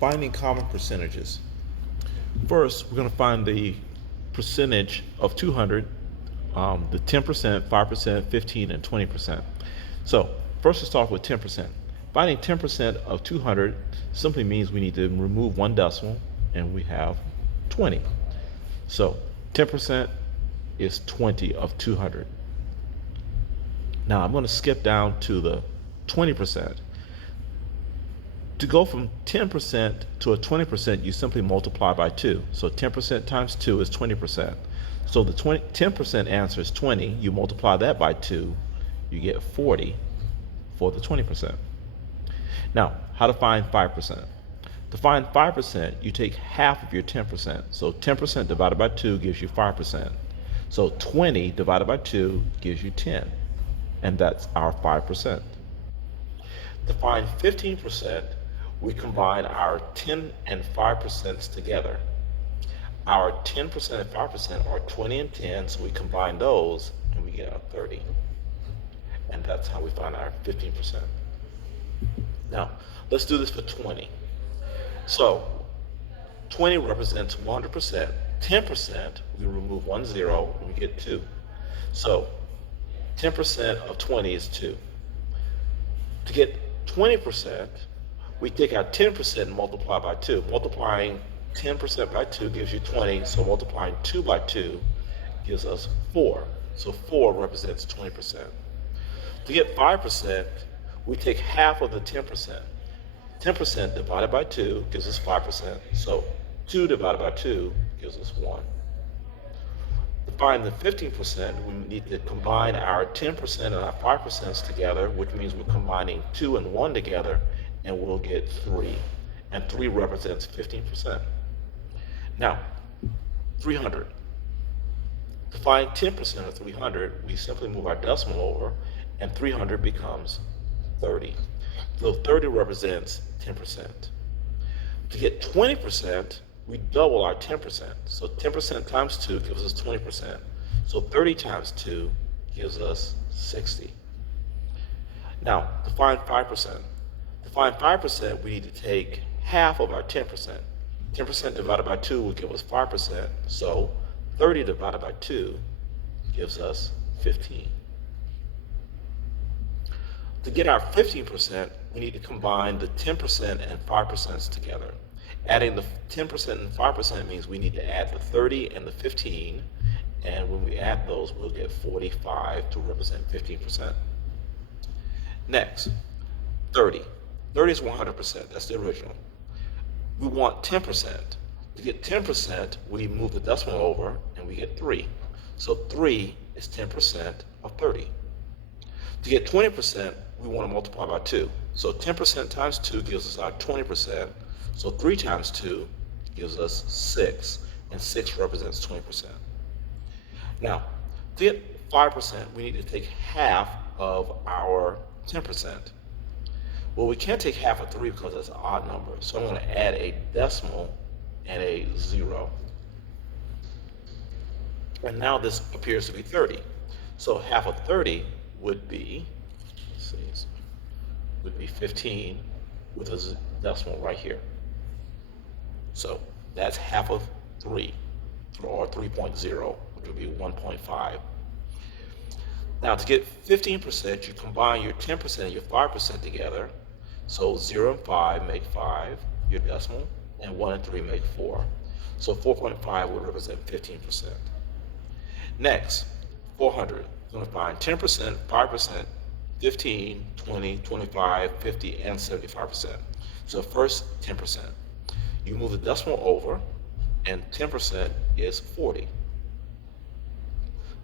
Finding common percentages. First, we're going to find the percentage of 200, the 10%, 5%, 15, and 20%. So first, let's start with 10%. Finding 10% of 200 simply means we need to remove one decimal, and we have 20. So 10% is 20 of 200. Now I'm going to skip down to the 20%. To go from 10% to a 20%, you simply multiply by 2. So 10% times 2 is 20%. So the 10% answer is 20. You multiply that by 2, you get 40 for the 20%. Now, how to find 5%? To find 5%, you take half of your 10%. So 10% divided by 2 gives you 5%. So 20 divided by 2 gives you 10. And that's our 5%. To find 15%, we combine our 10 and 5% together. Our 10% and 5% are 20 and 10, so we combine those and we get a 30. And that's how we find our 15%. Now, let's do this for 20. So 20 represents 100%. 10%, we remove 1 0, and we get 2. So 10% of 20 is 2. To get 20%, we take our 10% and multiply by 2. Multiplying 10% by 2 gives you 20, so multiplying 2 by 2 gives us 4. So 4 represents 20%. To get 5%, we take half of the 10%. 10% divided by 2 gives us 5%, so 2 divided by 2 gives us 1. To find the 15%, we need to combine our 10% and our 5% together, which means we're combining 2 and 1 together, and we'll get 3. And 3 represents 15%. Now, 300. To find 10% of 300, we simply move our decimal over, and 300 becomes 30. So 30 represents 10%. To get 20%, we double our 10%. So 10% times 2 gives us 20%. So 30 times 2 gives us 60. Now, to find 5%. To find 5%, we need to take half of our 10%. 10% divided by 2 will give us 5%. So 30 divided by 2 gives us 15. To get our 15%, we need to combine the 10% and 5% together. Adding the 10% and 5% means we need to add the 30 and the 15, and when we add those, we'll get 45 to represent 15%. Next, 30. 30 is 100%, that's the original. We want 10%. To get 10%, we move the decimal over, and we get 3. So 3 is 10% of 30. To get 20%, we want to multiply by 2. So 10% times 2 gives us our 20%. So 3 times 2 gives us 6, and 6 represents 20%. Now, to get 5%, we need to take half of our 10%. Well, we can't take half of 3 because it's an odd number, so I'm going to add a decimal and a 0. And now this appears to be 30. So half of 30 would be, would be 15 with a decimal right here. So that's half of 3, or 3.0, which would be 1.5. Now to get 15%, you combine your 10% and your 5% together. So 0 and 5 make 5, your decimal, and 1 and 3 make 4. So 4.5 would represent 15%. Next, 400. We're going to find 10%, 5%, 15, 20, 25, 50, and 75%. So first, 10%. You move the decimal over, and 10% is 40.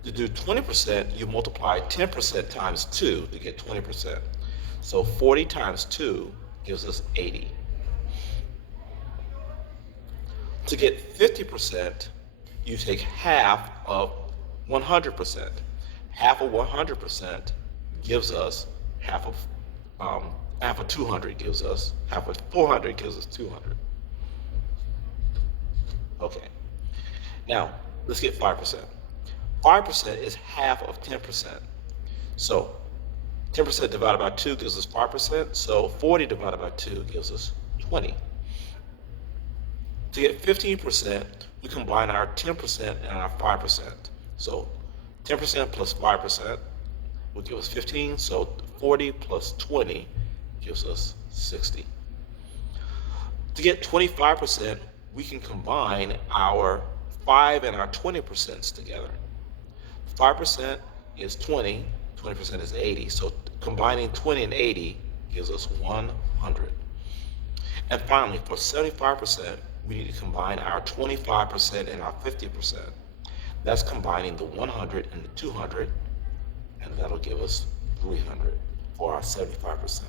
To do 20%, you multiply 10% times 2 to get 20%. So 40 times 2 gives us 80. To get 50%, you take half of 100%. Half of 100% gives us half of 200 gives us, half of 400 gives us 200. Okay. Now, let's get 5%. 5% is half of 10%. So 10% divided by 2 gives us 5%. So 40 divided by 2 gives us 20. To get 15%, we combine our 10% and our 5%. So 10% plus 5% will give us 15, so 40 plus 20 gives us 60. To get 25%, we can combine our 5 and our 20% together. 5% is 20, 20% is 80, so combining 20 and 80 gives us 100. And finally, for 75%, we need to combine our 25% and our 50%. That's combining the 100 and the 200, and that'll give us 300 for our 75%.